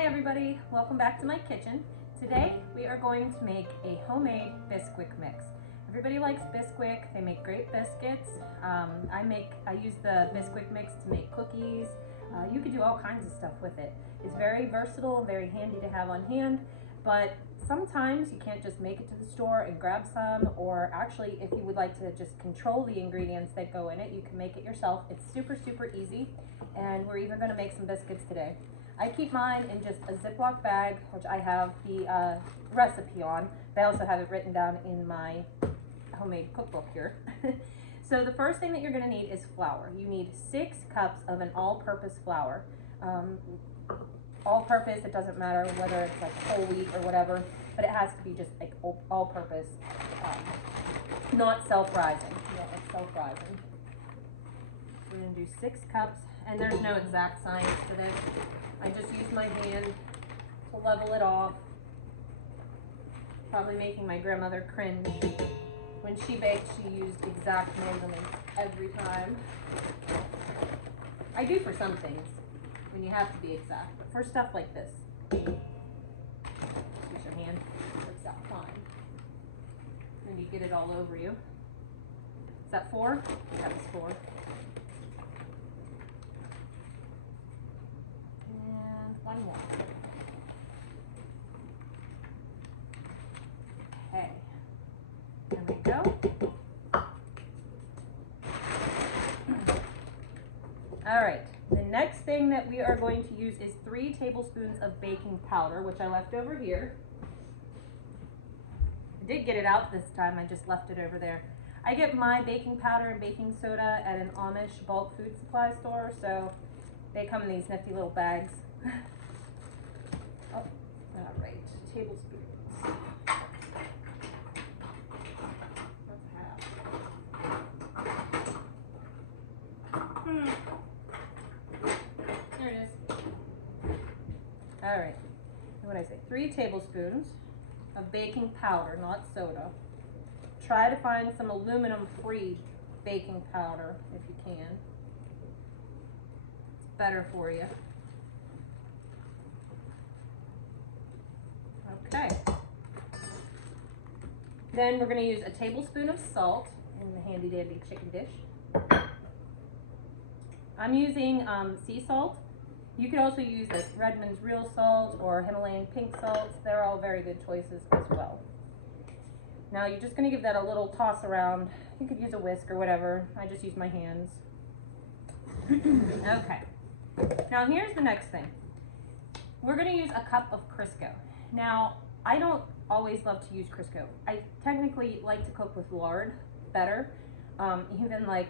Hi everybody, welcome back to my kitchen. Today we are going to make a homemade Bisquick mix. Everybody likes Bisquick, they make great biscuits. I use the Bisquick mix to make cookies. You can do all kinds of stuff with it. It's very versatile and very handy to have on hand, but sometimes you can't just make it to the store and grab some, or actually if you would like to just control the ingredients that go in it, you can make it yourself. It's super easy, and we're even going to make some biscuits today. I keep mine in just a Ziploc bag, which I have the recipe on, but I also have it written down in my homemade cookbook here. So the first thing that you're going to need is flour. You need 6 cups of an all-purpose flour. All-purpose, it doesn't matter whether it's like whole wheat or whatever, but it has to be just like all-purpose, not self-rising. It's self-rising. We're going to do 6 cups, and there's no exact science to this. I just use my hand to level it off. Probably making my grandmother cringe. When she baked, she used exact measurements every time. I do for some things, when you have to be exact, but for stuff like this, just use your hand. It works out fine. And you get it all over you. Is that 4? That was 4. One more. Okay, there we go. All right, the next thing that we are going to use is 3 tablespoons of baking powder, which I left over here. I did get it out this time, I just left it over there. I get my baking powder and baking soda at an Amish bulk food supply store, so they come in these nifty little bags. Oh, all right, tablespoons. Let's have. There it is. All right, what did I say? 3 tablespoons of baking powder, not soda. Try to find some aluminum-free baking powder if you can. It's better for you. Okay. Then we're going to use a tablespoon of salt in the handy dandy chicken dish. I'm using sea salt. You could also use like Redmond's real salt or Himalayan pink salt. They're all very good choices as well. Now you're just going to give that a little toss around. You could use a whisk or whatever. I just use my hands. Okay. Now here's the next thing. We're going to use a cup of Crisco. Now, I don't always love to use Crisco. I technically like to cook with lard better. Even like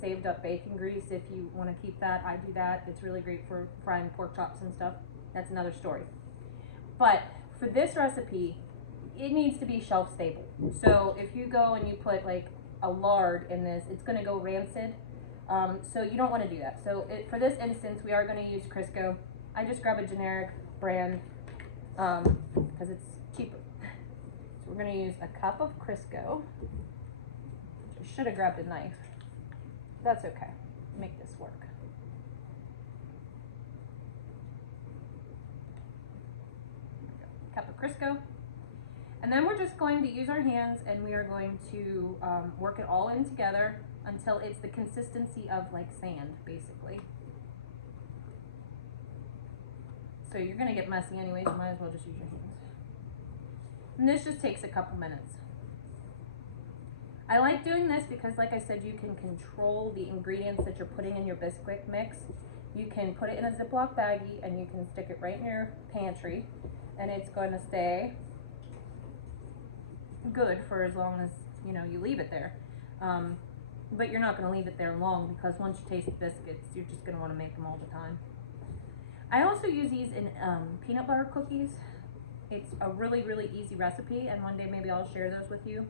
saved up bacon grease, if you want to keep that, I do that. It's really great for frying pork chops and stuff. That's another story. But for this recipe, it needs to be shelf stable. So if you go and you put like a lard in this, it's going to go rancid. So you don't want to do that. So for this instance, we are going to use Crisco. I just grab a generic brand because it's cheaper. So we're going to use a cup of Crisco. I should have grabbed a knife. That's okay. Make this work. Cup of Crisco. And then we're just going to use our hands and we are going to work it all in together until it's the consistency of like sand, basically. So you're going to get messy anyways, you might as well just use your hands. And this just takes a couple minutes. I like doing this because, like I said, you can control the ingredients that you're putting in your Bisquick mix. You can put it in a Ziploc baggie and you can stick it right in your pantry and it's going to stay good for as long as, you know, you leave it there. But you're not going to leave it there long because once you taste the biscuits, you're just going to want to make them all the time. I also use these in peanut butter cookies. It's a really easy recipe, and one day maybe I'll share those with you.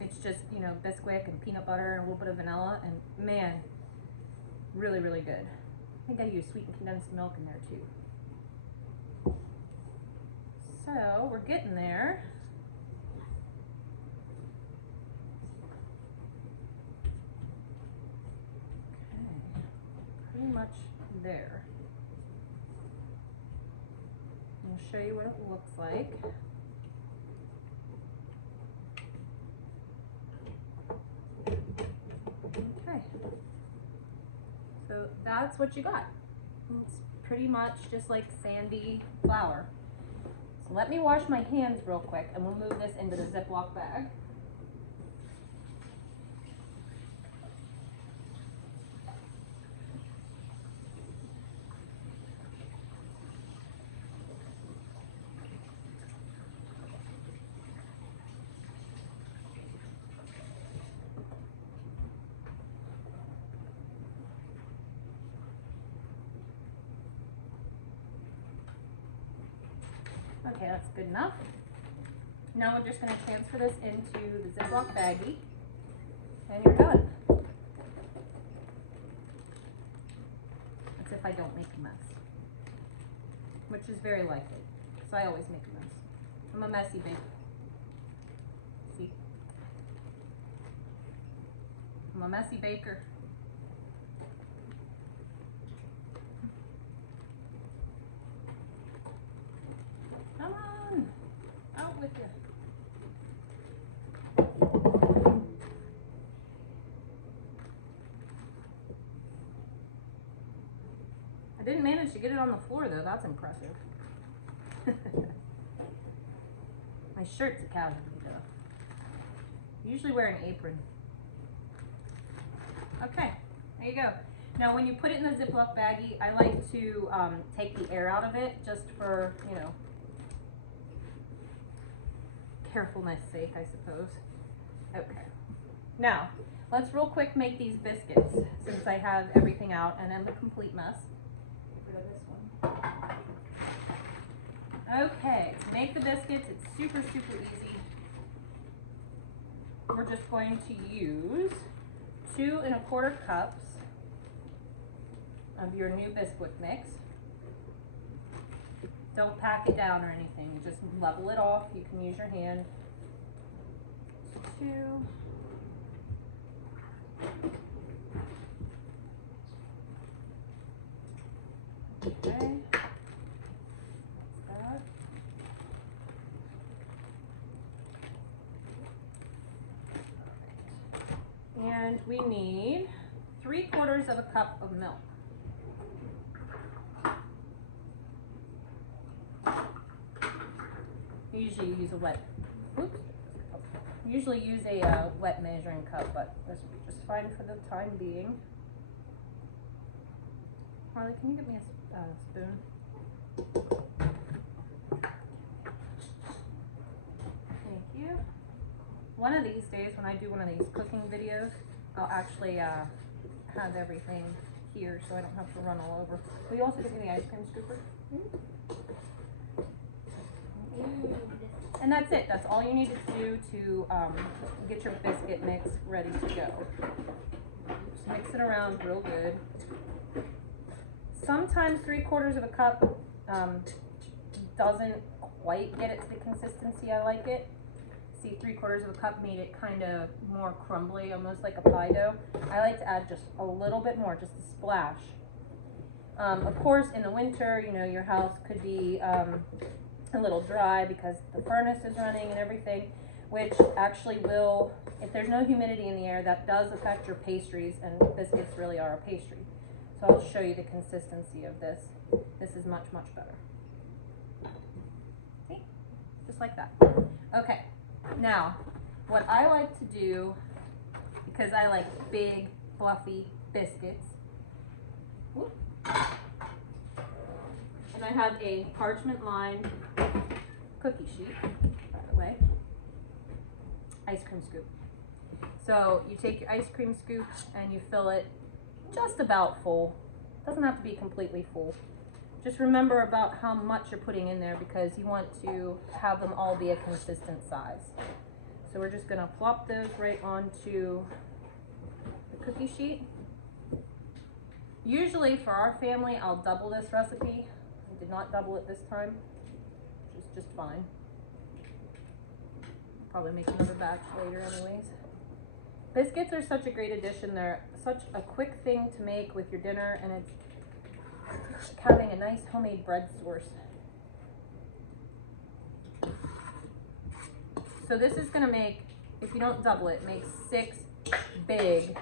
It's just, you know, Bisquick and peanut butter and a little bit of vanilla, and man, really good. I think I use sweetened condensed milk in there too. So we're getting there. Okay, pretty much there. I'll show you what it looks like. Okay. So that's what you got. It's pretty much just like sandy flour. So let me wash my hands real quick and we'll move this into the Ziploc bag. Okay, that's good enough. Now we're just going to transfer this into the Ziploc baggie, and you're done. That's if I don't make a mess, which is very likely, because I always make a mess. I'm a messy baker. See? I'm a messy baker. Come on, out with you. I didn't manage to get it on the floor though, that's impressive. My shirt's a casualty though. I usually wear an apron. Okay, there you go. Now when you put it in the Ziploc baggie, I like to take the air out of it just for, you know, carefulness sake, I suppose. Okay. Now, let's real quick make these biscuits since I have everything out and I'm a complete mess. Get rid of this one. Okay, to make the biscuits, it's super, super easy. We're just going to use 2 1/4 cups of your new Bisquick mix. Don't pack it down or anything, just level it off. You can use your hand. 2. Okay. That's that. And we need 3/4 of a cup of milk. Usually use a wet, oops, usually use a wet measuring cup, but this will be just fine for the time being. Harley, can you get me a spoon? Thank you. One of these days when I do one of these cooking videos, I'll actually have everything here so I don't have to run all over. Will you also give me the ice cream scooper? And that's it. That's all you need to do to get your biscuit mix ready to go. Just mix it around real good. Sometimes 3/4 of a cup doesn't quite get it to the consistency I like it. See, 3/4 of a cup made it kind of more crumbly, almost like a pie dough. I like to add just a little bit more, just a splash. Of course, in the winter, you know, your house could be a little dry because the furnace is running and everything, which actually will, if there's no humidity in the air, that does affect your pastries, and biscuits really are a pastry. So I'll show you the consistency of this. This is much, much better. See? Just like that. Okay, now, what I like to do, because I like big, fluffy biscuits, whoop, and I have a parchment lined cookie sheet, by the way, ice cream scoop. So you take your ice cream scoop and you fill it just about full. Doesn't have to be completely full. Just remember about how much you're putting in there because you want to have them all be a consistent size. So we're just gonna plop those right onto the cookie sheet. Usually for our family, I'll double this recipe. I did not double it this time, which is just fine. Probably make another batch later anyways. Biscuits are such a great addition. They're such a quick thing to make with your dinner, and it's like having a nice homemade bread source. So this is gonna make, if you don't double it, make 6 big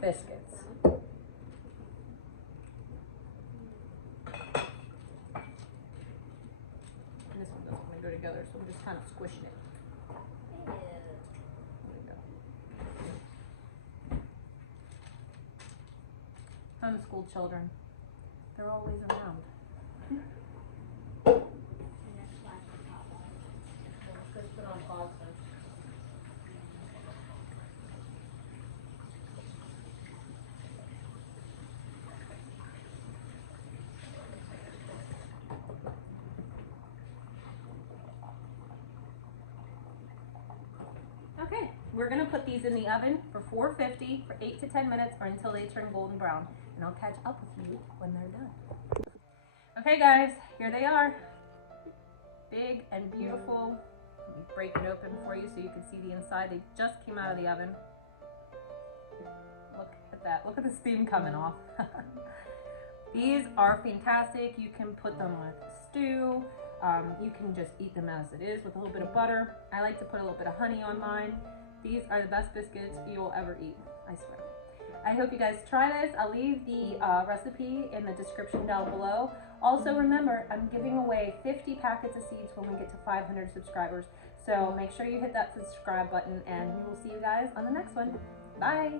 biscuits. And this one doesn't want to go together, so I'm just kind of squishing it. There we go. Homeschool children, they're always around. Let's put on pause then. Okay, we're gonna put these in the oven for 450 for 8 to 10 minutes or until they turn golden brown. And I'll catch up with you when they're done. Okay guys, here they are. Big and beautiful. Let me break it open for you so you can see the inside. They just came out of the oven. Look at that, look at the steam coming off. These are fantastic. You can put them with stew. You can just eat them as it is with a little bit of butter. I like to put a little bit of honey on mine. These are the best biscuits you will ever eat, I swear. I hope you guys try this. I'll leave the recipe in the description down below. Also remember, I'm giving away 50 packets of seeds when we get to 500 subscribers. So make sure you hit that subscribe button and we will see you guys on the next one. Bye.